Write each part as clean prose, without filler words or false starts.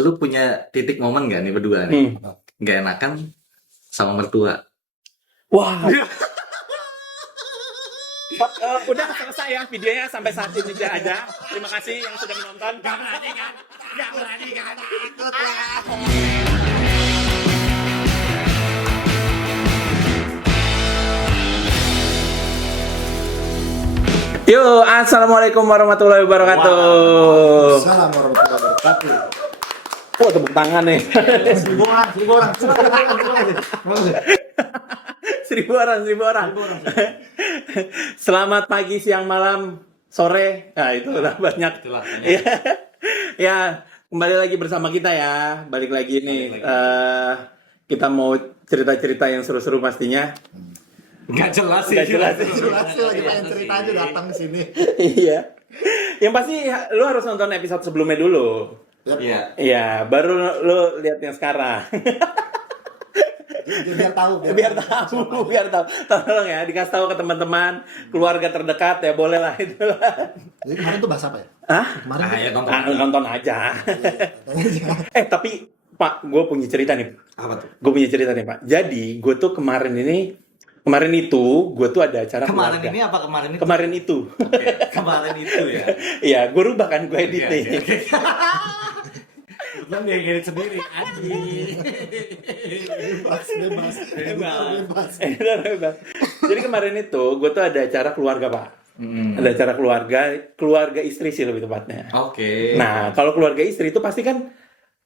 Lu punya titik momen gak nih berdua nih? Gak enakan sama mertua? Wah. Udah selesai ya videonya sampai saat ini aja. Terima kasih yang sudah menonton. Gak berani kan? Takut lah. Yo, assalamualaikum warahmatullahi wabarakatuh. Assalamualaikum warahmatullahi wabarakatuh. Oh, tepuk tangan nih. 1000 orang. 1000 orang. Selamat pagi, siang, malam, sore. Nah, itu udah banyak. Itulah, banyak. Ya, ya, kembali lagi bersama kita ya. Balik lagi nih. Kita mau cerita-cerita yang seru-seru pastinya. Gak jelas sih. Gak jelas sih. Jelas sih lagi pengen cerita aja datang ke sini. Iya. Yang pasti lu harus nonton episode sebelumnya dulu. Iya. Iya, baru lu lihat yang sekarang. Biar tahu. biar tahu. Tolong ya, dikasih tahu ke teman-teman, keluarga terdekat ya, boleh lah itu. Jadi kemarin tuh bahas apa ya? Hah? Kemarin tuh ya nonton. Nonton aja. Tapi Pak, gue punya cerita nih. Apa tuh? Gue punya cerita nih Pak. Jadi gue tuh kemarin itu gue tuh ada acara Kemarin keluarga. ini apa kemarin itu? Kemarin itu. Oke, kemarin itu ya. Iya, gue rubah kan, gue edit nih. Kebetulan dia edit sendiri. Anjing. bebas. Bebas. Jadi kemarin itu gue tuh ada acara keluarga Pak. Ada acara keluarga istri sih lebih tepatnya. Oke. Nah, kalau keluarga istri itu pasti kan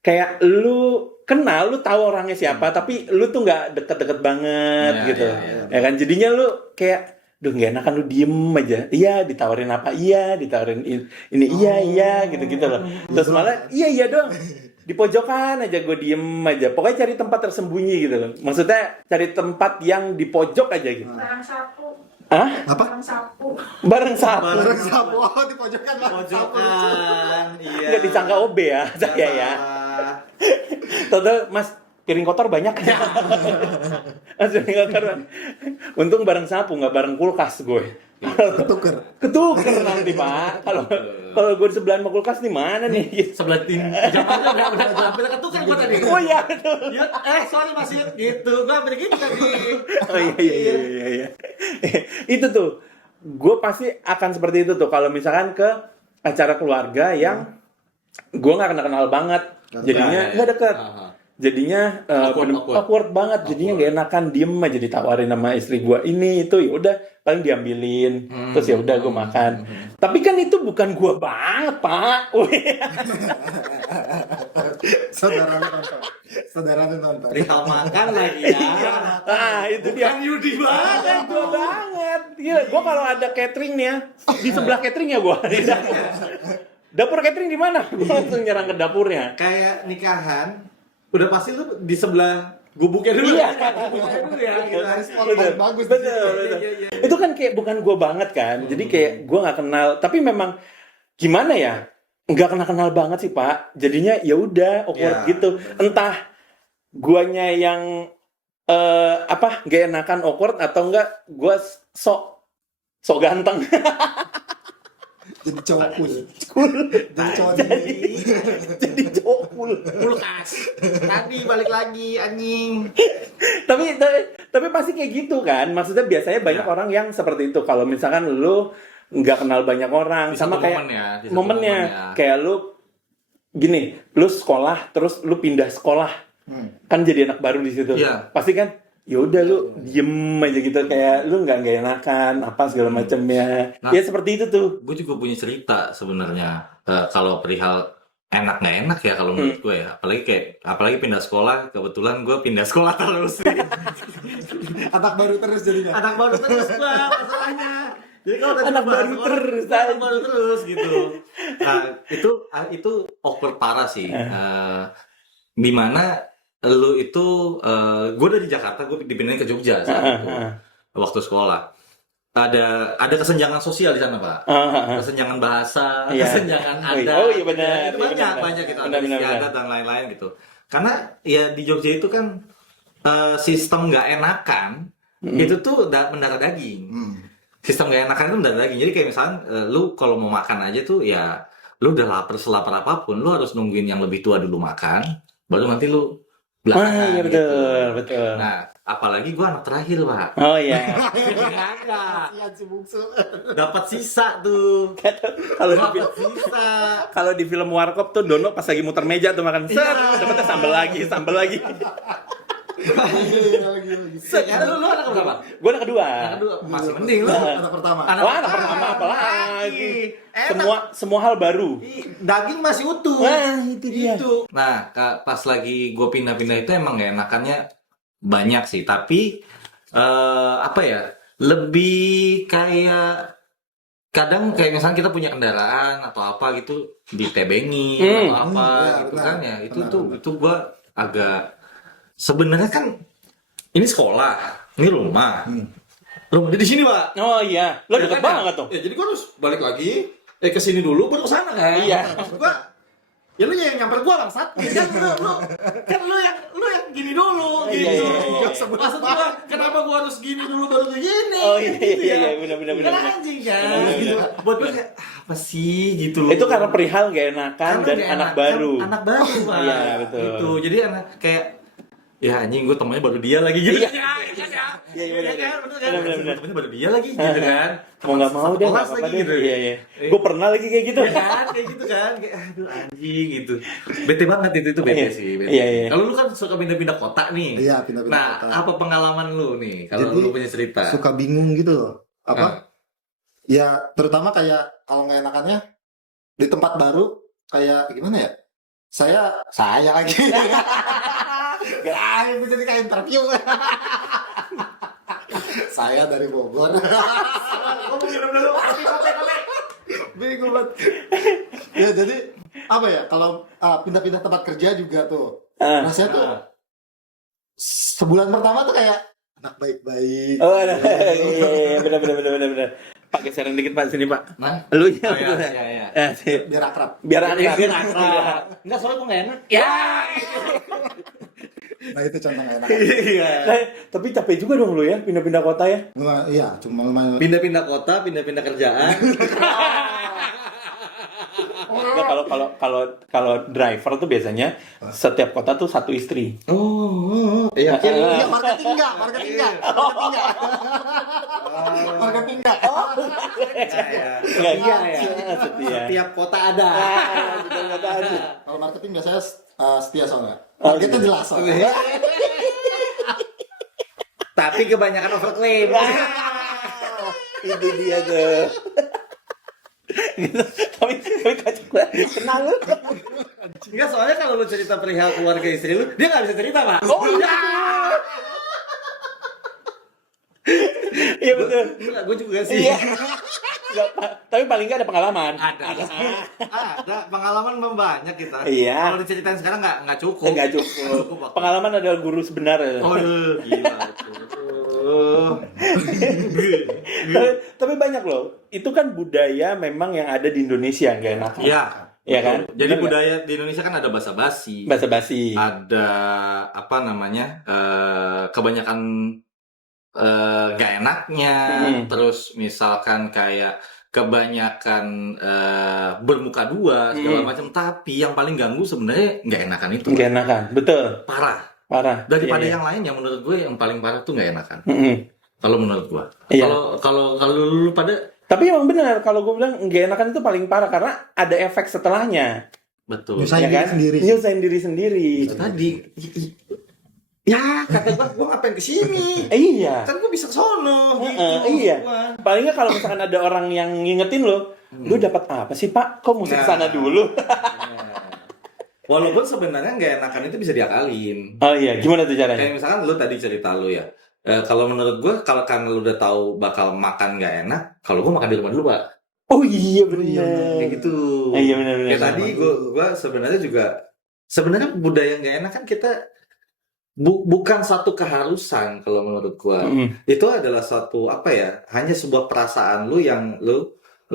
kayak lu kenal, lu tahu orangnya siapa, tapi lu tuh nggak deket-deket banget Ya, gitu. ya. Ya kan, jadinya lu kayak, duh nggak enakan lu diem aja. Iya, ditawarin apa? Iya, ditawarin ini iya gitu-gitu loh. Terus malah iya doang. Di pojokan aja gue diem aja. Pokoknya cari tempat tersembunyi gitu loh. Maksudnya cari tempat yang di pojok aja gitu. Barang sapu. Hah? Apa? Barang sapu. Bareng sapu. Bareng sapu. Oh, di pojokan bareng sapu. Pojokan. Iya. Nggak disangka OB ya, saya ya. Total Mas, piring kotor banyak. Mas, piring kotor. Untung bareng sapu, nggak bareng kulkas gue. Ketuker nanti Pak. Kalau gue di sebelahan sama kulkas di mana nih? Sebelah tim. Jangan udah hampir ketukar gua tadi. Oh iya, betul. Yud, sorry Mas Yud, gitu. Gua hampir gitu tadi. Oh iya. Itu tuh, gue pasti akan seperti itu tuh. Kalau misalkan ke acara keluarga yang gue nggak kenal banget, jadinya nggak deket. Jadinya awkward banget, jadinya nggak enakan, diem aja ditawarin sama istri gue ini itu, ya udah paling diambilin, terus ya udah gue makan. Tapi kan itu bukan gue banget Pak. Saudaranya nonton. Perihal makan lagi ya. Ah itu dia. Bukan Yudi banget. Gue banget. Gila, gue kalau ada catering nih ya, di sebelah catering ya gue. Dapur catering di mana? Gue langsung nyerang ke dapurnya. Kayak nikahan, udah pasti lu di sebelah gubuknya dulu. Iya. Gubuknya dulu ya. Betul. Bagus. Betul. Itu kan kayak bukan gue banget kan. Jadi kayak gue nggak kenal. Tapi memang gimana ya? Nggak kenal banget sih Pak. Jadinya ya udah awkward Ya. gitu. Entah guanya yang nggak enakan awkward atau enggak gue sok ganteng. Jadi cowok cool. Jadi cowok Jadi cowok cool. Kulkas. Tadi balik lagi anjing. tapi pasti kayak gitu kan. Maksudnya biasanya banyak orang yang seperti itu. Kalau misalkan lu nggak kenal banyak orang, Di sama satu kayak momen ya, di satu momennya momen ya. kayak lu gini, lu sekolah terus lu pindah sekolah, kan jadi anak baru di situ. Iya. Pasti kan, ya udah lu diem aja gitu, kayak lu nggak enakan apa segala macamnya. Nah, Ya seperti itu tuh. Gue juga punya cerita sebenarnya. Kalau perihal enak nggak enak ya kalau menurut gue ya. Apalagi pindah sekolah. Kebetulan gue pindah sekolah terus. Anak baru terus jadinya. Anak baru terus gue masalahnya. Jadi kalau tadi Anak bahas baru sekolah, terus, anak baru terus gitu. Nah itu awkward parah sih. Dimana lu itu, gue dari Jakarta, gue dipindahin ke Jogja saat itu, waktu sekolah. Ada kesenjangan sosial di sana Pak. Kesenjangan bahasa, Iya. kesenjangan adat. Oh iya benar. Itu banyak gitu, ada Benar. istiadat dan lain-lain gitu. Karena ya di Jogja itu kan sistem nggak enakan itu tuh mendarah daging. Sistem gak enakan itu mendarah daging. Jadi kayak misalnya lu kalau mau makan aja tuh ya lu udah lapar selapar apapun, lu harus nungguin yang lebih tua dulu makan, baru nanti lu Wah, belakangan iya gitu. betul. Nah, apalagi gua anak terakhir, Pak. Oh iya. Kasihan si bungsu. Dapat sisa tuh. Kalau di Dapat sisa. kalau di film Warkop tuh Dono pas lagi muter meja tuh makan, set, Iya. dapetnya sambal lagi. Lu anak berapa? Gue anak kedua. Anak kedua masih mending lu. Anak pertama. Wah, anak pertama apalagi. Semua hal baru. Daging masih utuh. Wah, itu dia. Nah, pas lagi gue pindah-pindah itu emang gak enakannya banyak sih, tapi apa ya? Lebih kayak kadang kayak misalnya kita punya kendaraan atau apa gitu ditebengin atau apa ya, gitu benar. kan ya. Benar. Itu gue agak sebenarnya kan ini sekolah, ini rumah. Rumah di sini, Pak. Oh iya, lo Ya deket kan, banget ya? tuh. Ya, jadi gua harus balik lagi, ke sini dulu, baru ke sana kan. Iya. Maksud gua, ya lu yang nyamper gua bangsat. Ya kan lu yang gini dulu, Iya, gitu. iya, iya. Maksud gua, kenapa gua harus gini dulu baru ke gini? Oh iya, Gitu iya, ya. benar. Kan anjing kan. Benar, Gitu. Buat gua kayak apa sih gitu. Itu karena perihal gak enakan Karena dan nggak anak enak, baru. kan anak baru, Pak. Iya, betul. Gitu. Jadi anak kayak ya anjing gue temennya baru dia lagi gitu. Iya. Iya, benar. Benar. Temennya baru dia lagi gitu kan. Mau nggak mau Satu deh, kelas nggak apa-apa lagi deh. gitu. Iya. Gue pernah lagi kayak gitu. Ya kan kayak gitu kan. Kayak aduh anjing gitu. Bete banget itu bete Iya. sih. Bete. Iya. Kalau lu kan suka pindah-pindah kota nih. Iya, pindah-pindah Nah, kota. apa pengalaman lu nih kalau Jadi, lu punya cerita? Suka bingung gitu loh. Apa? Ya, terutama kayak kalau nggak enakannya di tempat baru kayak gimana ya? Saya lagi. Gak, itu jadi kayak interview. Saya dari Bogor. Ngomong dulu. Bingung banget. Ya jadi apa ya? Kalau pindah-pindah tempat kerja juga tuh. Rasanya tuh sebulan pertama tuh kayak anak baik-baik. Oh, iya, benar. Pak geseran dikit Pak sini Pak. Nah, Lu oh, iya. Biar akrab. biar Iya, akrab. Enggak, soalnya gue gak enak. Ya. Nah itu contoh nggak enak. Iya. Tapi capek juga dong lu ya pindah-pindah kota ya. Iya, cuma lumayan. Pindah-pindah kota, pindah-pindah kerjaan. Nggak, kalau driver tuh biasanya setiap kota tuh satu istri. Iya. Iya, marketing enggak. Marketing enggak. Iya ya. Setia. Setiap kota ada. Setiap kota ada. Kalau marketing biasanya setia soalnya. Targetnya jelas soalnya. Tapi kebanyakan overclaim. Itu dia tuh. Gitu. Tapi kacau banget. Kenal lu. Enggak, soalnya kalau lu cerita perihal keluarga istri lu, dia nggak bisa cerita, Pak. Oh iya. Iya betul. Gue juga sih. Iya. Nggak, tapi paling nggak ada pengalaman. Ada pengalaman banyak kita. Iya. Kalau diceritain sekarang nggak cukup. Enggak cukup. Pengalaman adalah guru sebenar. Oh, gila. Tapi banyak loh. Itu kan budaya memang yang ada di Indonesia nggak enak. Iya. Iya kan? Jadi Benar budaya di Indonesia kan ada basa-basi. basa-basi. Ada apa namanya? Kebanyakan gak enaknya. Terus misalkan kayak kebanyakan bermuka dua segala macam. Tapi yang paling ganggu sebenarnya nggak enakan itu. Nggak enakan, betul. Parah. Daripada Iya. yang lain yang menurut gue yang paling parah tuh nggak enakan. Mm-mm. Kalau menurut gue. Iya. Kalau lu pada Tapi emang benar kalau gue bilang nggak enakan itu paling parah karena ada efek setelahnya. betul. Nyusahin Ya diri kan? sendiri. Nyusahin diri sendiri. Itu tadi. Ya, kata gue ngapain kesini? Iya. Kan gue bisa ke sono gitu. Iya. Gua. Paling nggak kalau misalkan ada orang yang ngingetin lo, lu dapat apa sih Pak? Kok mesti kesana dulu? Walaupun sebenarnya nggak enakan itu bisa diakalin. Oh iya, gimana tuh caranya? Kayak misalkan lu tadi cerita lu ya. Kalau menurut gue, kalau kan lu udah tahu bakal makan nggak enak, kalau gue makan di rumah dulu, Pak. Oh iya benar. Kayak gitu. Iya benar. Kayak tadi gue sebenarnya juga sebenarnya budaya nggak enak kan kita bukan satu keharusan kalau menurut gue. Itu adalah suatu apa ya? Hanya sebuah perasaan lu yang lu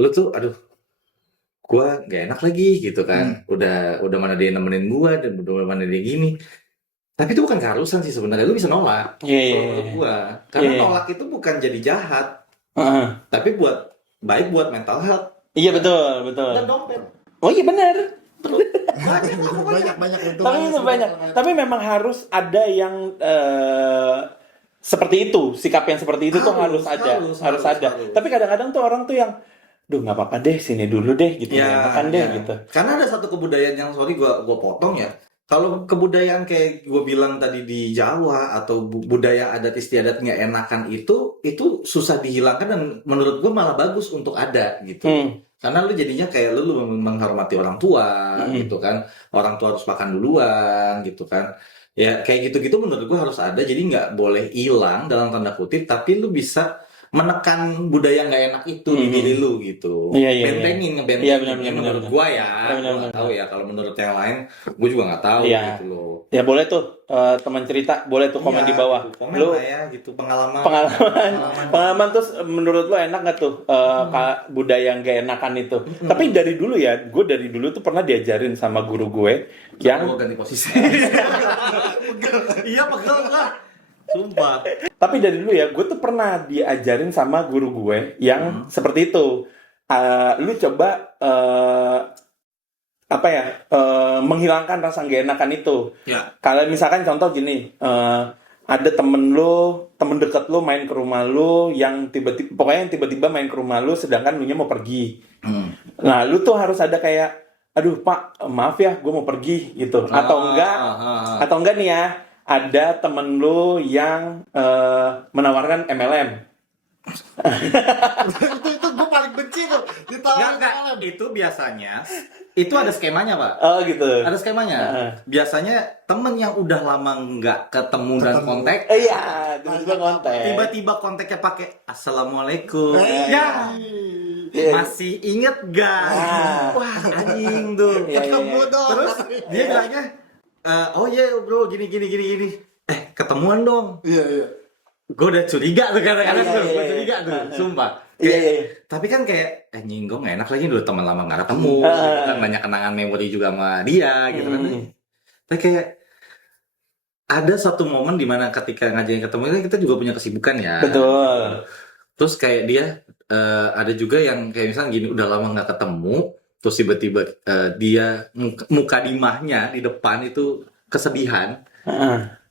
tuh aduh gue nggak enak lagi gitu kan. Udah mana dia nemenin gue dan udah mana dia gini. Tapi itu bukan keharusan sih sebenarnya. Lu bisa nolak. Iya. Menurut gue. Karena nolak itu bukan jadi jahat. Tapi baik buat mental health Iya betul. dan dompet. Oh iya benar. banyak untung. Tapi itu banyak. Tapi memang harus ada yang seperti itu, sikap yang seperti itu tuh harus ada. Tapi kadang-kadang tuh orang tuh yang, duh nggak apa-apa deh, sini dulu deh gitu, makan deh gitu. Karena ada satu kebudayaan yang sorry gua potong ya. Kalau kebudayaan kayak gue bilang tadi di Jawa atau budaya adat istiadat nggak enakan itu susah dihilangkan dan menurut gue malah bagus untuk ada gitu. Karena lu jadinya kayak lu menghormati orang tua gitu kan. Orang tua harus makan duluan gitu kan. Ya kayak gitu-gitu menurut gue harus ada. Jadi nggak boleh hilang dalam tanda kutip, tapi lu bisa menekan budaya nggak enak itu di diri lu gitu. Bentengin. Iya benar. Menurut gue ya. Gue nggak tahu ya kalau menurut yang lain, gue juga nggak tahu gitu loh. Ya boleh tuh teman cerita, boleh tuh komen di bawah. Komen Lu lah ya gitu pengalaman terus menurut lu enak nggak tuh budaya yang gak enakan itu? Tapi dari dulu ya, gue dari dulu tuh pernah diajarin sama guru gue yang gue ganti posisi. Iya pegel lah. Sumpah. Tapi dari dulu ya, gue tuh pernah diajarin sama guru gue yang seperti itu. Lu coba menghilangkan rasa gak enakan itu. Ya. Kalau misalkan contoh gini, ada temen deket lu main ke rumah lu yang tiba-tiba main ke rumah lu sedangkan lu nya mau pergi. Nah, lu tuh harus ada kayak, aduh Pak, maaf ya, gue mau pergi gitu. Atau enggak nih ya, ada temen lu yang menawarkan MLM. itu gue paling benci tuh ditawarin MLM. Itu biasanya itu ada skemanya Pak. Oh gitu. Ada skemanya. Biasanya temen yang udah lama nggak ketemu dan kontak. Iya, tiba-tiba kontak. Tiba-tiba kontaknya pakai Assalamualaikum. Ya. Masih inget gak? Wah anjing tuh. Ketemu dong. Terus dia bilangnya, oh iya bro gini. Ketemuan dong. Iya. Gue udah curiga tuh kadang-kadang gue curiga tuh, sumpah. Iya. Tapi kan kayak anjing gue gak enak lagi dulu teman lama gak ketemu, kan banyak kenangan memori juga sama dia gitu kan. Tapi kayak ada satu momen dimana ketika ngajakin ketemu kan kita juga punya kesibukan ya. Betul. Terus kayak dia ada juga yang kayak misalnya gini udah lama gak ketemu, terus tiba-tiba dia muka dimahnya di depan itu kesedihan.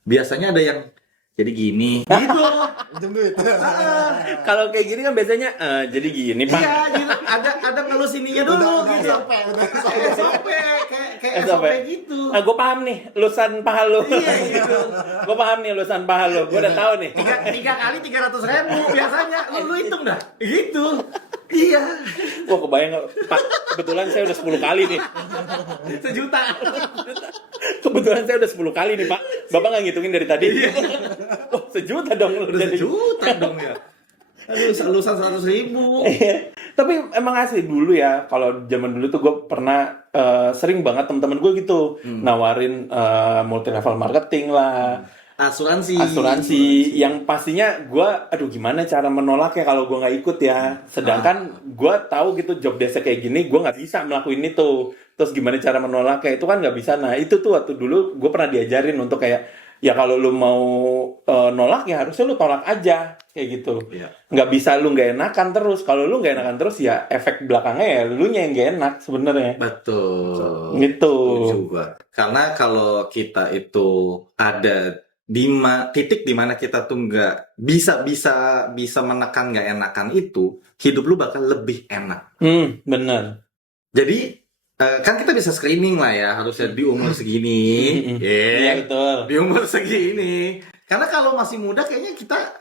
Biasanya ada yang jadi gini gitu. Pinjam duit. Kalau kayak gini kan biasanya jadi gini Pak. Iya gitu. Ada ngelus ininya dulu gitu. Kayak SOP kayak SOP gitu. Gue paham nih lusan paha lu. Iya gitu. Gue paham nih lusan paha lu. Gue udah tahu nih. 3 kali 300.000 biasanya. Lu hitung dah. Gitu. Iya. Wah kebayang nggak Pak? Kebetulan saya udah 10 kali nih. 1 juta. Kebetulan saya udah 10 kali nih Pak. Bapak nggak ngitungin dari tadi. Oh 1 juta dong. Udah 1 juta dong ya. Aduh, lusan 100.000. Tapi emang asli dulu ya. Kalau zaman dulu tuh gue pernah sering banget teman-teman gue gitu nawarin multi level marketing lah. Asuransi yang pastinya gue gimana cara menolaknya kalau gue nggak ikut ya, sedangkan gue tahu gitu job desk kayak gini gue nggak bisa melakukan itu, terus gimana cara menolaknya itu kan nggak bisa. Nah itu tuh waktu dulu gue pernah diajarin untuk kayak ya kalau lu mau nolak ya harusnya lu tolak aja kayak gitu. Nggak bisa lu nggak enakan terus. Kalau lu nggak enakan terus ya efek belakangnya ya lu nya yang nggak enak sebenarnya. Betul. Gitu. Juga. Karena kalau kita itu ada titik di mana kita tuh nggak bisa menekan nggak enakan itu, hidup lu bakal lebih enak. Bener. Jadi kan kita bisa screening lah ya, harusnya di umur segini. Iya betul. Di umur segini. Karena kalau masih muda kayaknya kita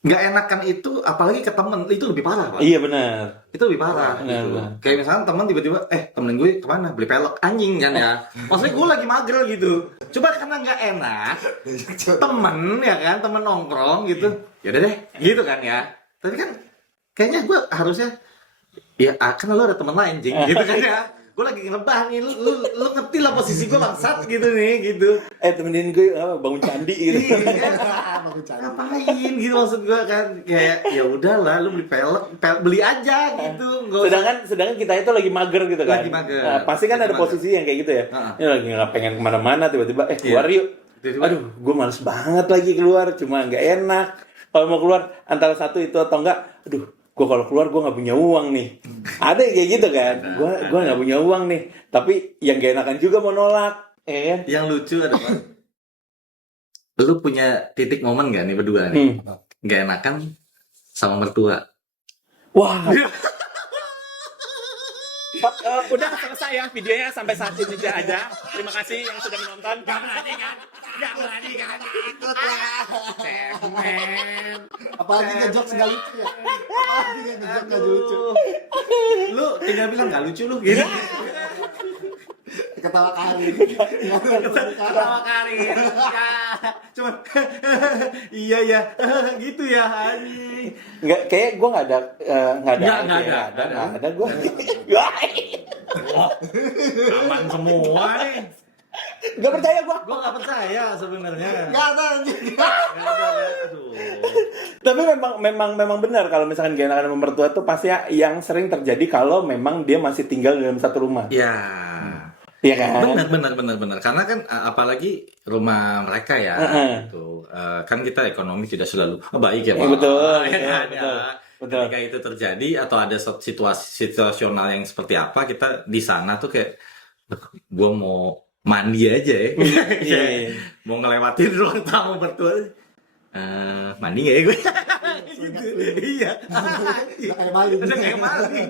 nggak enakan itu, apalagi ke temen, itu lebih parah Pak. Iya benar. Itu lebih parah gitu. Kayak misalnya temen tiba-tiba temen gue kemana beli pelek anjing kan ya. Maksudnya gue lagi mager gitu. Coba karena nggak enak temen ya kan, temen nongkrong gitu, ya udah deh gitu kan ya. Tapi kan kayaknya gue harusnya ya kan lo ada temen lain jing gitu kan ya. Gue lagi ngebah nih, lu ngerti lah posisi gue bangsat gitu nih gitu. Temenin gue bangun candi gitu. Ngapain gitu maksud gue kan, kayak ya udahlah lu beli pelek beli aja gitu. Sedangkan kita itu lagi mager gitu kan. Lagi mager. Pasti kan lagi ada posisi yang kayak gitu ya. Ini lagi nggak pengen kemana-mana tiba-tiba keluar yuk. Aduh, gue males banget lagi keluar, cuma nggak enak. Kalau mau keluar antara satu itu atau enggak, aduh gue kalau keluar gue nggak punya uang nih. Ada yang kayak gitu kan, gue nggak punya uang nih, tapi yang gak enakan juga mau nolak, kan? Yang lucu adalah lu punya titik momen gak nih berdua nih gak enakan sama mertua? Wah. Udah selesai ya videonya sampai saat ini aja. Terima kasih yang sudah menonton. Gak berani kan? Ikut lah. Apalagi ngejokes gak lucu ya. Apalagi ngejokes gak lucu. Lu tinggal bilang gak lucu lu gitu. Ketawa kali. Ketawa kali. Ya, cuman iya ya, gitu ya anjing. Nggak, kayak gue nggak ada gue. Aman semua nih. Nggak percaya gue. Gua nggak percaya sebenarnya. Gak ada anjing. Nggak ada ya. Aduh. Tapi memang benar kalau misalkan gak enakan sama mertua tuh pasti yang sering terjadi kalau memang dia masih tinggal dalam satu rumah. Ya. Iya kan? Benar. Karena kan apalagi rumah mereka ya, gitu. Kan kita ekonomi tidak selalu baik ya, Pak. Betul. Ya kan, Betul. ya. Ketika itu terjadi atau ada situasi situasional yang seperti apa, kita di sana tuh kayak, gue mau mandi aja ya, Iya. mau ngelewatin ruang tamu mertua, mandi nggak ya gue? Gitu. Iya. Udah kayak maling. Udah kayak maling.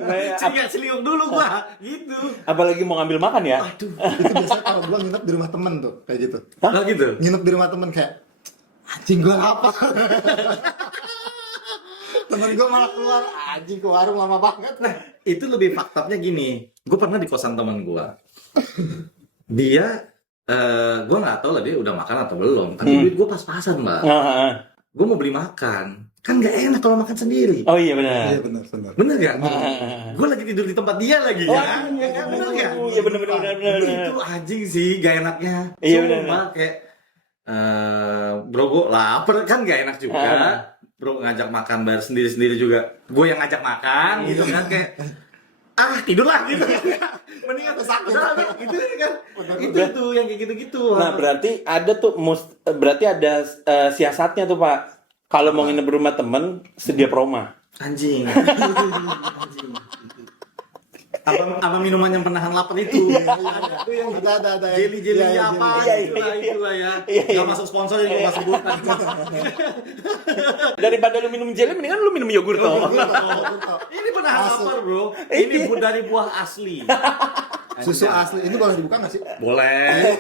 Seliuk dulu gua, gitu. Apalagi mau ngambil makan ya? Aduh. Itu biasanya kalau gue nginep di rumah temen tuh kayak gitu. Oh gitu. Nginep di rumah temen kayak anjing gue apa? Temen gue malah keluar anjing ke warung lama banget. Nah, itu lebih faktanya gini. Gue pernah di kosan teman gue. Dia, gue nggak tahu lah dia udah makan atau belum. Tapi duit gue pas-pasan, Mbak. Gue mau beli makan. Kan nggak enak kalau makan sendiri. Oh iya benar. Iya benar. Bener gak? Gue lagi tidur di tempat dia lagi ya. Bener gak? Iya benar. Itu anjing sih gak enaknya. Iya, Cuma benar. kayak bro gue lapar kan gak enak juga. Bro ngajak makan bayar sendiri-sendiri juga. Gue yang ngajak makan gitu kan kayak tidur lah gitu. Mendingan sakit. Gitu kan. Itu tuh yang kayak gitu-gitu. Nah berarti ada tuh berarti ada siasatnya tuh Pak. Kalau mau nginep di rumah temen sedia proma. Anjing. Apa minuman yang penahan lapar itu? Itu yang ada Jelly apa? Itulah ya. Gak masuk sponsor jadi gak sebutan. Daripada lu minum jelly, mendingan lu minum yogurt toh. Ini penahan lapar bro. Ini dari buah asli. Susu asli ini boleh dibuka nggak sih? Boleh.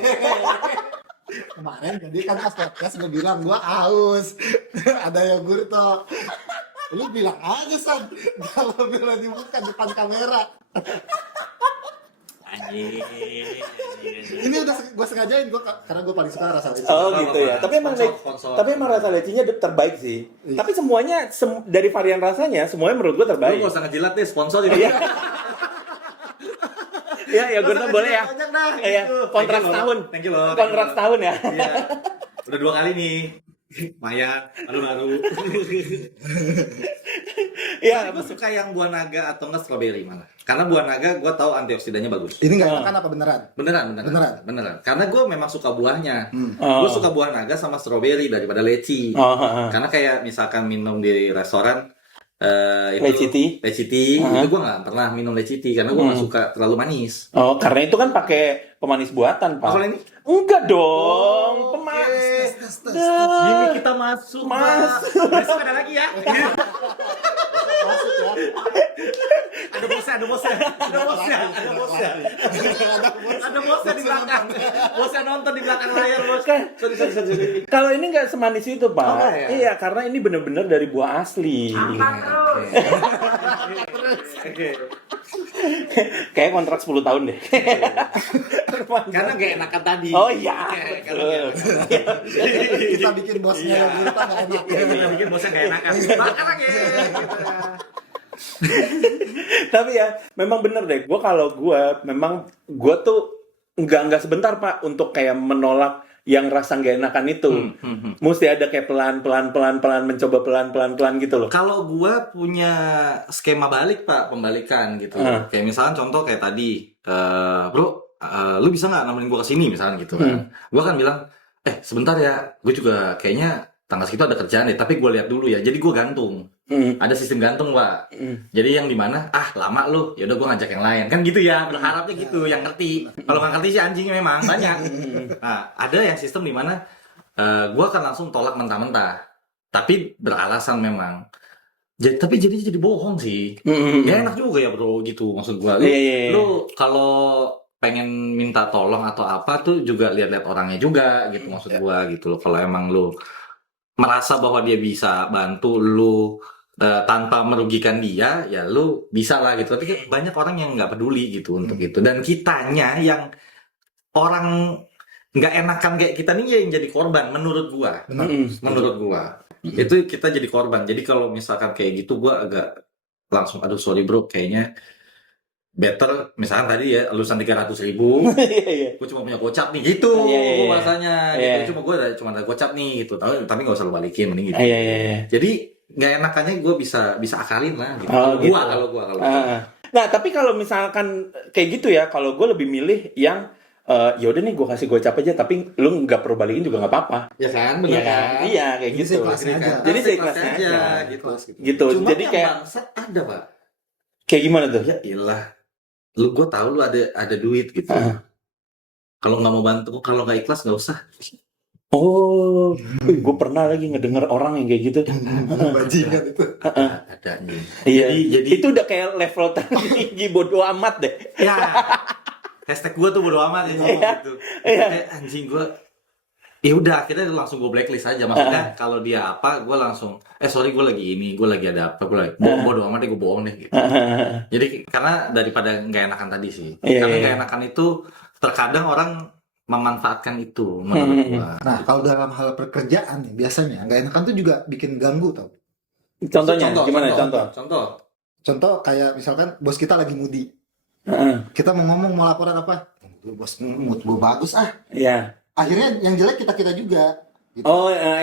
Kemarin jadi kan pas podcast gue bilang gue haus. Ada yogurt toh. Lu bilang aja San kalau bilang dibuka depan kamera. Anjing. Ini udah gue sengajain karena gue paling suka rasa leci. Oh gitu ya. Tapi emang rasa lecinya terbaik sih. Tapi semuanya dari varian rasanya semuanya menurut gua Lu terbaik. gak usah ngejilat deh sponsor ini. Iya, yogurtnya boleh ya. Iya, kontrak setahun. Thank you loh. Kontrak setahun ya. Iya. Udah 2 kali nih. Maya, baru. Iya, Gue suka yang buah naga atau enggak strawberry mana? Karena buah naga gue tahu antioksidannya bagus. Ini nggak enakan apa beneran? Beneran. Karena gue memang suka buahnya. Gue suka buah naga sama strawberry daripada leci. Karena kayak misalkan minum di restoran Leciti. itu gue nggak pernah minum leciti karena gue nggak suka terlalu manis. Oh, karena itu kan pakai pemanis buatan, Pak. Kalau ini? Enggak dong, pemanis. Gini kita masuk. Besok ada lagi ya. Masuk ya. Ada bosnya di belakang. Bosnya nonton di belakang layar, bos. Sorry. Kalau ini nggak semanis itu, Pak. Oh, ya? Iya, karena ini benar-benar dari buah asli. Oke. Kayak kontrak 10 tahun deh. Karena gak enakan tadi. Oh iya. Kita bikin bosnya yogurt nggak enak. Kita bikin bosnya gak enakan. Makan lagi. Tapi ya, memang bener deh. Gue tuh nggak sebentar Pak untuk kayak menolak yang rasa nggak enakan itu. Mesti ada kayak pelan mencoba pelan gitu loh. Kalau gua punya skema balik Pak, pembalikan gitu. Kayak misalnya contoh kayak tadi, bro, lu bisa nggak nemenin gua kesini misalnya gitu kan? Gua kan bilang, sebentar ya, gue juga kayaknya tanggal segitu ada kerjaan deh, tapi gua lihat dulu ya. Jadi gua gantung. Ada sistem gantung, Pak. Jadi yang dimana lama lu, ya udah gue ngajak yang lain, kan gitu ya, berharapnya gitu, yang ngerti. Kalau nggak ngerti sih anjing memang banyak. Nah, ada yang sistem dimana gue akan langsung tolak mentah-mentah, tapi beralasan memang. Tapi jadi bohong sih. Gak enak juga ya bro, gitu maksud gue. Lu kalau pengen minta tolong atau apa tuh juga lihat-lihat orangnya juga gitu maksud gue gitu loh. Kalau emang lu merasa bahwa dia bisa bantu lu tanpa merugikan dia, ya lu bisa lah gitu. Tapi kan banyak orang yang nggak peduli gitu untuk itu. Dan kitanya yang orang nggak enakan kayak kita nih yang jadi korban menurut gua. Menurut gua. Itu kita jadi korban. Jadi kalau misalkan kayak gitu gua agak langsung aduh sorry bro, kayaknya better misalkan tadi ya lulusan 300.000 gue cuma punya gocap nih gitu bahasanya gitu. Cuma gue ada gocap nih gitu, tapi nggak usah lu balikin mending gitu. Jadi nggak enakannya gue bisa akalin lah gitu. Kalau gue nah tapi kalau misalkan kayak gitu ya, kalau gue lebih milih yang ya udah nih gue kasih gocap aja tapi lu nggak perlu balikin juga nggak apa-apa ya kan, bener kan? Iya kayak gitu. Jadi seikhlasnya aja gitu. Cuma jadi yang kayak bangsat ada Pak, kayak gimana tuh? ya ilah, gue tahu lu ada duit gitu. Kalau nggak mau bantu, kalau nggak ikhlas nggak usah. Gue pernah lagi ngedenger orang yang kayak gitu. Bajingan itu. Ada nih. Iya. Jadi Itu udah kayak level tertinggi bodo amat deh. ya hashtag gue tuh bodo amat itu gitu. Anjing gue. Ya udah akhirnya langsung gue blacklist aja. Maksudnya kalau dia apa, gue langsung sorry gue lagi ini, gue lagi ada apa, gue lagi bodo amat deh, gue bohong deh gitu. Jadi karena daripada nggak enakan tadi sih. Karena nggak enakan itu terkadang orang memanfaatkan itu menurut gue. Nah kalau dalam hal pekerjaan nih biasanya nggak enakan tuh juga bikin ganggu tau. Contohnya gimana? Contoh kayak misalkan bos kita lagi mudi. Kita mau ngomong mau laporan apa? Bos mood gue bagus Iya. Akhirnya yang jelek kita juga gitu.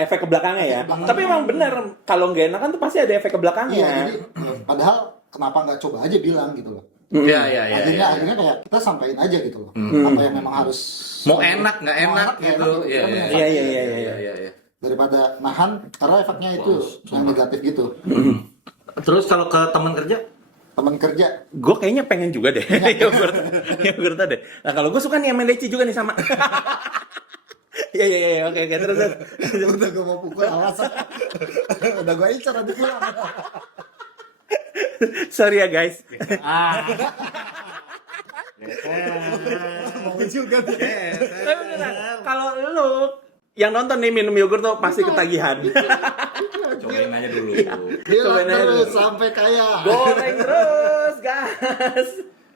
Efek ke belakangnya ya. Tapi emang bener kalau nggak enakan tuh pasti ada efek ke belakangnya. Iya, jadi padahal kenapa nggak coba aja bilang gitu loh. Akhirnya kayak kita sampaikan aja gitu loh. Apa yang memang harus mau enak nggak enak gitu. Iya. Daripada nahan karena efeknya itu yang negatif gitu. Terus kalau ke teman kerja, gue kayaknya pengen juga deh. Yogurt deh. Nah kalau gue suka nih yang leci juga nih sama. Iya, oke, terus. Udah gue mau pukul, awas. Udah gue incar nanti pulang. Sorry ya guys. Mau juga tuh. Kalau lu yang nonton nih minum yogurt tuh pasti ketagihan. cobain aja dulu. Bilang terus sampai kaya. Goreng terus, gas.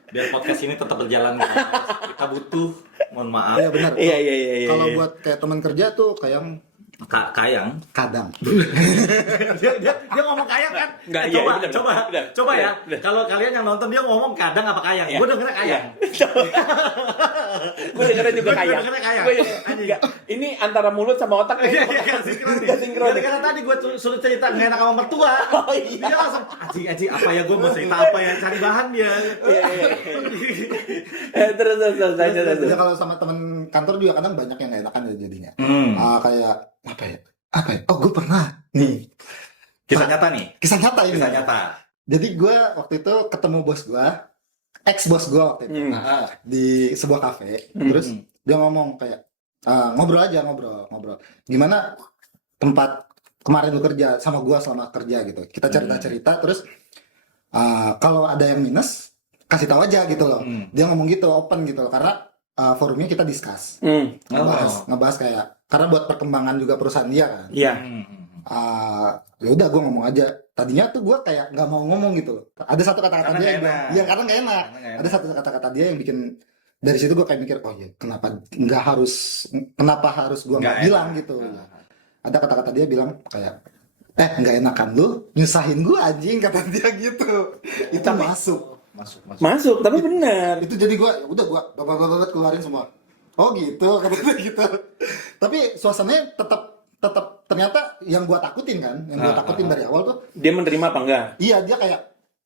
Biar podcast ini tetap berjalan. Kita butuh, mohon maaf. Iya benar. Iya. Kalau buat kayak teman kerja tuh kayak Kayang. kadang. dia ngomong kayang kan? Enggak, Coba ya. Kalau kalian yang nonton dia ngomong kadang apa kayang? Gue dengernya kayang. Gue dengernya juga kayang. Enggak. Ini antara mulut sama otak Iya, sinkron. Karena tadi gue suruh cerita nggak enak sama mertua. Dia langsung anjing apa ya, gue mau cerita apa ya, cari bahan dia. Terus tanya. Ya kalau sama teman kantor juga kadang banyak yang nggak enakan ya jadinya. Kayak apa ya? Oh gue pernah nih. Kisah nyata nih. Kisah nyata ini. Kisah nyata. Jadi gue waktu itu ketemu bos gue, ex bos gue waktu itu di sebuah kafe. Terus dia ngomong kayak ngobrol. Gimana tempat kemarin lu kerja sama gue selama kerja gitu. Kita cerita. Terus kalau ada yang minus kasih tahu aja gitu loh. Dia ngomong gitu open gitu karena forumnya kita discuss. Ngebahas kayak karena buat perkembangan juga perusahaan dia kan. Iya. Ya udah gue ngomong aja. Tadinya tuh gue kayak nggak mau ngomong gitu. Ada satu kata-kata dia yang karena nggak enak. Ada satu kata-kata dia yang bikin dari situ gue kayak mikir kenapa harus gue nggak bilang gitu. Ada kata-kata dia bilang kayak nggak enakan lu nyusahin gue anjing, kata dia gitu. Itu masuk tapi benar. Itu jadi gue udah gue babat keluarin semua. Oh gitu, kata dia gitu. Tapi suasananya tetap ternyata yang gue takutin kan, dari awal tuh. Dia menerima apa enggak? Iya, dia kayak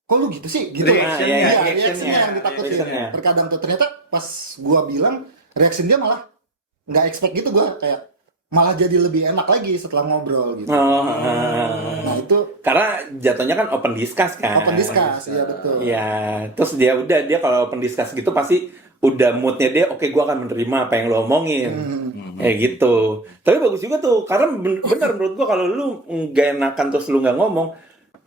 kok lu gitu sih gitu. Reaksinya yang ditakutin. Terkadang tuh ternyata pas gue bilang reaksi dia malah nggak expect gitu, gue kayak malah jadi lebih enak lagi setelah ngobrol gitu. Nah itu Karena jatuhnya kan open discuss kan. open discuss, ya betul. Iya, terus dia kalau open discuss gitu pasti udah moodnya dia oke, gue akan menerima apa yang lo omongin. Kayak gitu. Tapi bagus juga tuh, karena bener menurut gue kalau lu nggak enakan terus lu nggak ngomong,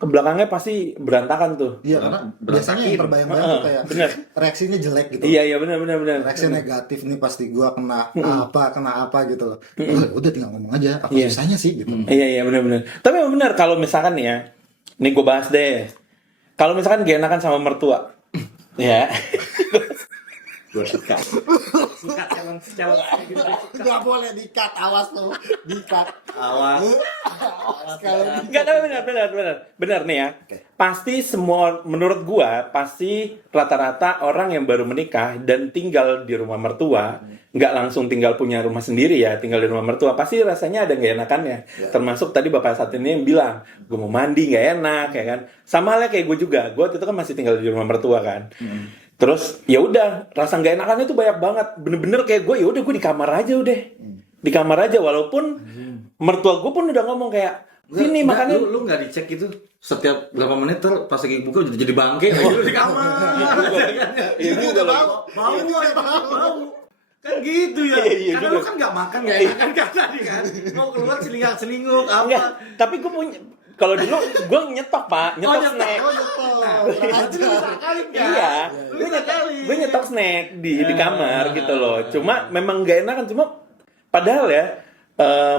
ke belakangnya pasti berantakan tuh. Iya, karena biasanya yang terbayang-bayang tuh kayak Bener. reaksinya jelek gitu. Iya benar. Reaksi negatif nih pasti gua kena apa gitu loh. Udah tinggal ngomong aja, apa Iya. susahnya sih gitu. Iya benar. Tapi emang benar kalau misalkan nih ya, nih gue bahas deh. Kalau misalkan gak enakan sama mertua, ya. Gue suka challenge gitu. Gak boleh di-cut, awas tuh. Di-cut. Awas. Kalau Enggak, tapi benar nih ya. Pasti semua, menurut gua, pasti rata-rata orang yang baru menikah dan tinggal di rumah mertua, nggak langsung tinggal punya rumah sendiri ya, tinggal di rumah mertua, pasti rasanya ada nggak enakannya. Termasuk tadi bapak saat ini yang bilang, gue mau mandi nggak enak, ya kan. Sama halnya kayak gue juga, gue waktu itu kan masih tinggal di rumah mertua kan. Terus ya udah, rasa nggak enakannya tuh banyak banget. Bener-bener kayak gue, ya udah gue di kamar aja udah. Di kamar aja, walaupun mertua gue pun udah ngomong kayak, sini makannya. Lu nggak dicek itu setiap berapa menit tuh pas lagi buka udah jadi bangke gitu di kamar. Iya juga loh. Bau. Kan gitu ya. Iya Karena juga. lu kan nggak makan nggak enakan kan tadi kan. Mau keluar selingkuh Enggak, apa. tapi gue punya, kalau dulu gue nyetok pak, nyetok snack. Iya, gue nyetok snack di kamar gitu loh. Cuma memang gak enak kan, cuma padahal ya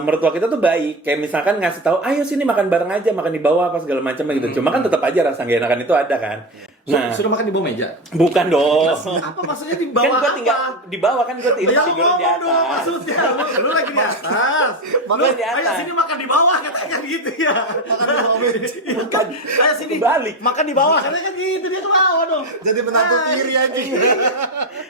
mertua kita tuh baik. Kayak misalkan ngasih tahu, ayo sini makan bareng aja, makan di bawah apa segala macam gitu. Cuma kan tetap aja rasa gak enakan itu ada kan. Nah, Suruh makan di bawah meja. bukan dong. Apa maksudnya di Kan bawah gue apa? tinggal di bawah, kan gue Ya tidur di ngomong dong atas. maksudnya. Lu lagi di atas. Gua di atas. Ayo sini makan di bawah katanya gitu ya. Makan di bawah meja. Bukan. Ayo sini. Balik. Makan di bawah. Katanya kan gitu dia ke bawah dong. jadi menantu tiri aja.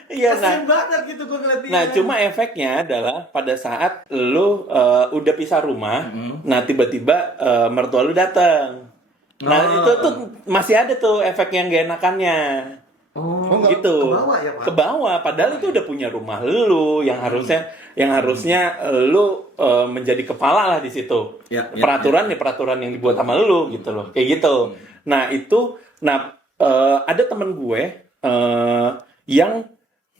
Iya, nah. Kasian banget gitu gue ngeliat dia. Nah, cuma efeknya adalah pada saat lu udah pisah rumah, nah tiba-tiba mertua lu datang. Nah, itu tuh masih ada tuh efek yang gak enakannya. enggak, Gitu. ke bawah ya, Pak? Ke bawah, padahal itu udah punya rumah lu yang harusnya lu menjadi kepala lah di situ. Ya, peraturan yang dibuat sama lu gitu loh. Kayak gitu. Nah, ada temen gue yang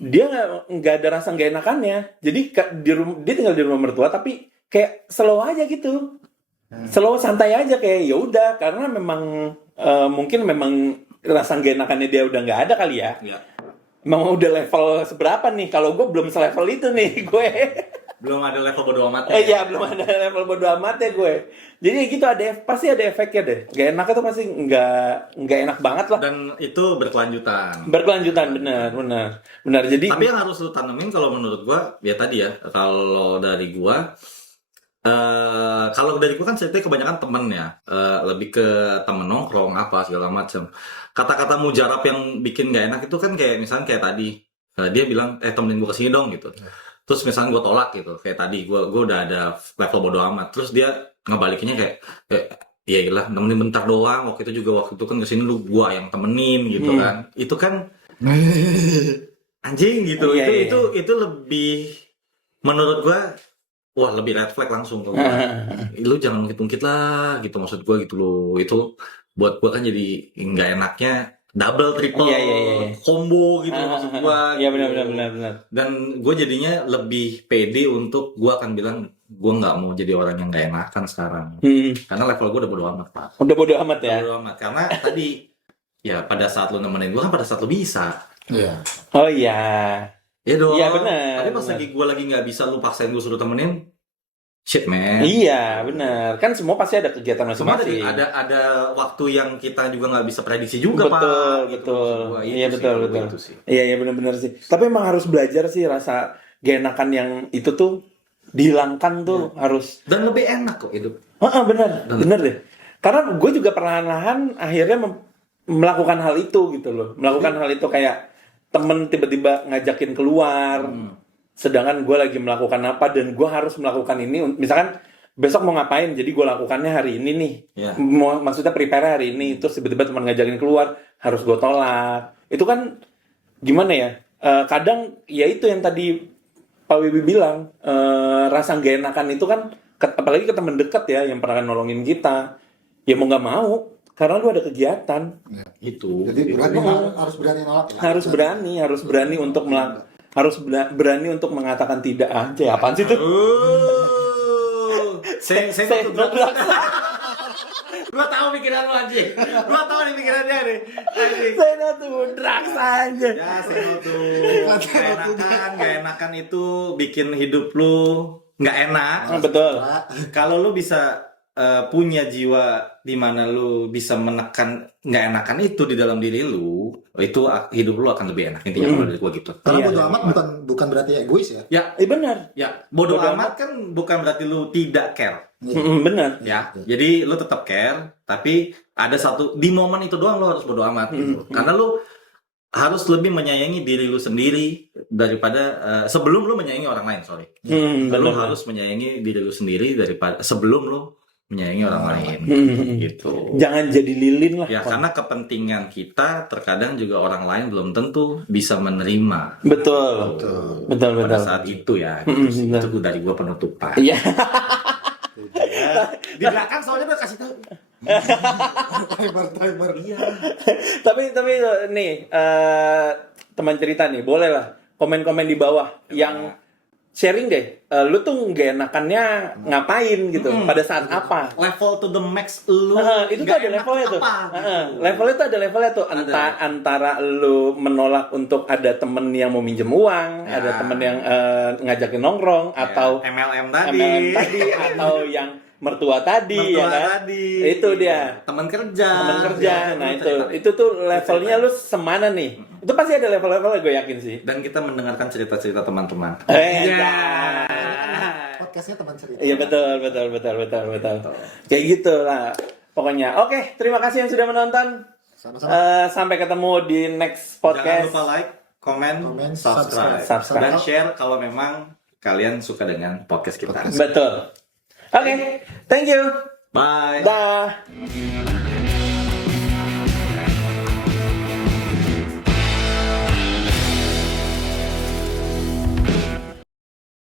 dia nggak ada rasa nggak enakannya. Jadi dia tinggal di rumah mertua tapi kayak slow aja gitu. Slow santai aja kayak ya udah, karena memang mungkin memang rasa nggak enakannya dia udah nggak ada kali ya. Ya. Emang udah level seberapa nih? Kalau gue belum selevel itu nih gue. Belum ada level bodo amat. Iya, belum ada level bodo amat ya gue. Jadi gitu pasti ada efeknya deh. Gak enak itu pasti nggak enak banget lah. Dan itu berkelanjutan. Berkelanjutan, benar. Jadi Tapi yang harus lu tanemin kalau menurut gua, ya tadi ya, kalau dari gua, kalau dari gua kan ceritanya kebanyakan temen ya, lebih ke temen nongkrong apa segala macam. Kata-kata mujarab yang bikin gak enak itu kan kayak misalnya kayak tadi, dia bilang, temenin gua kesini dong gitu. Terus misalnya gua tolak gitu, kayak tadi gua udah ada level bodo amat. Terus dia ngebalikinnya kayak ya iyalah temenin bentar doang. Waktu itu kan kesini lu gua yang temenin gitu kan. Itu kan anjing gitu. Iya, iya. Itu lebih menurut gua wah lebih red flag langsung ke gua. Lu jangan ungkit-ungkit lah gitu maksud gua gitu loh. Itu buat gua kan jadi nggak enaknya double triple Iya. combo gitu maksud gua. Iya, gitu. benar. Dan gue jadinya lebih pede untuk gue akan bilang gue nggak mau jadi orang yang nggak enakan sekarang. Karena level gue udah bodo amat pak. Udah bodo amat ya. Bodo amat karena tadi ya pada saat lu nemenin gue kan pada saat lu bisa. Iya. Oh iya. Ya dong. Iya, benar, Tapi pas benar. lagi gue lagi nggak bisa lu paksain gue suruh temenin. Shit man. Iya, benar. Kan semua pasti ada kegiatan Cuma masing-masing. ada waktu yang kita juga nggak bisa prediksi juga pak. Betul. Gitu, maksud gua. Iya, Itu sih, betul. itu sih. Iya, benar sih. Tapi emang harus belajar sih rasa gak enakan yang itu tuh dihilangkan tuh harus. Dan lebih enak kok hidup. Bener deh. Karena gue juga perlahan-lahan akhirnya melakukan hal itu gitu loh. Melakukan hal itu kayak temen tiba-tiba ngajakin keluar. Sedangkan gue lagi melakukan apa dan gue harus melakukan ini. Misalkan besok mau ngapain, jadi gue lakukannya hari ini nih. Iya. Maksudnya prepare hari ini. Terus tiba-tiba teman ngajakin keluar, harus gue tolak. Itu kan gimana ya? Kadang ya itu yang tadi Pak Wibi bilang, rasa gak enakan itu kan, apalagi ke teman dekat ya, yang pernah nolongin kita, ya mau nggak mau, karena lu ada kegiatan. Itu. Jadi harus berani nolak. Harus berani untuk berani untuk mengatakan tidak aja. Apaan sih itu? Saya Gua tahu pikiran lu aja. Gua tahu nih pikiran dia nih. Saya tuh drugs aja. Ya, saya tuh. Gak enakan itu bikin hidup lu nggak enak. Betul. Kalau lu bisa punya jiwa di mana lu bisa menekan nggak enakan itu di dalam diri lu, itu hidup lu akan lebih enak. Intinya kalau dari gua gitu. Karena Iya, bodo iya. amat bukan berarti egois ya. Ya, Benar. ya, bodoh amat kan bukan berarti lu tidak care. Benar. Ya, jadi lu tetap care, tapi ada satu di momen itu doang lu harus bodo amat gitu. Karena lu harus lebih menyayangi diri lu sendiri daripada sebelum lu menyayangi orang lain, sorry. Lu Benar. harus menyayangi diri lu sendiri daripada sebelum lu menyayangi orang lain gitu. Jangan jadi lilin lah. Ya, karena kepentingan kita terkadang juga orang lain belum tentu bisa menerima. Betul. Pada Saat itu ya, gitu sih. benar. Itu dari gua penutupan. Iya. Di belakang soalnya udah kasih tahu. Timer. Iya. tapi nih teman cerita nih, boleh lah komen-komen di bawah yang sharing deh. Lu tuh gak enakannya ngapain gitu, pada saat apa? Level to the max lu. Itu tuh nggak ada enak levelnya tuh. apa, gitu. Levelnya tuh ada levelnya tuh. Antara lu menolak untuk ada temen yang mau minjem uang, Ya. ada temen yang ngajakin nongkrong, Ya, atau MLM MLM tadi, atau yang mertua tadi, ya kan? Itu dia. Teman kerja. Kerja. Nah, itu tuh levelnya lu semana nih? Itu pasti ada level-levelnya, gue yakin sih. Dan kita mendengarkan cerita-cerita teman-teman. Ya. Podcastnya teman cerita. Iya, betul. Kayak gitu lah. Pokoknya. Oke, terima kasih yang sudah menonton. Sama-sama. Sampai ketemu di next Jangan podcast. lupa like, comment, Comment, subscribe. subscribe. Dan share kalau memang kalian suka dengan podcast kita. Betul. Oke, thank you. Bye. Dah.